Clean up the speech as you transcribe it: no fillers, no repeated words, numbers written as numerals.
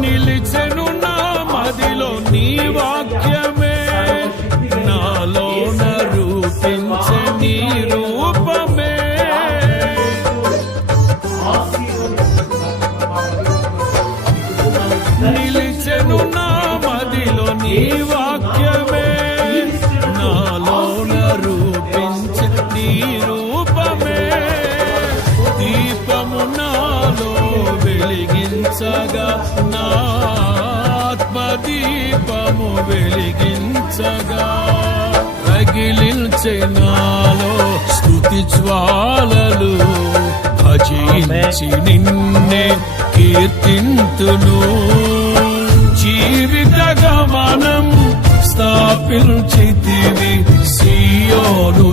నిలిచెను నా మదిలో నీ వాక్యమే, నాలోన రూపించే నీ రూపమే. నిలిచెను నా మదిలో నీ వాక్యమే, నాలోన రూపించే నీ రూపమే. దీపము నాలో వెలిగించగా, నా ఆత్మదీపము వెలిగించగా, రగిలించే నాలో స్తుతి జ్వాలలు. భజించి నిన్నే కీర్తింతును, జీవిత గమనం స్థాపించితివి సియోను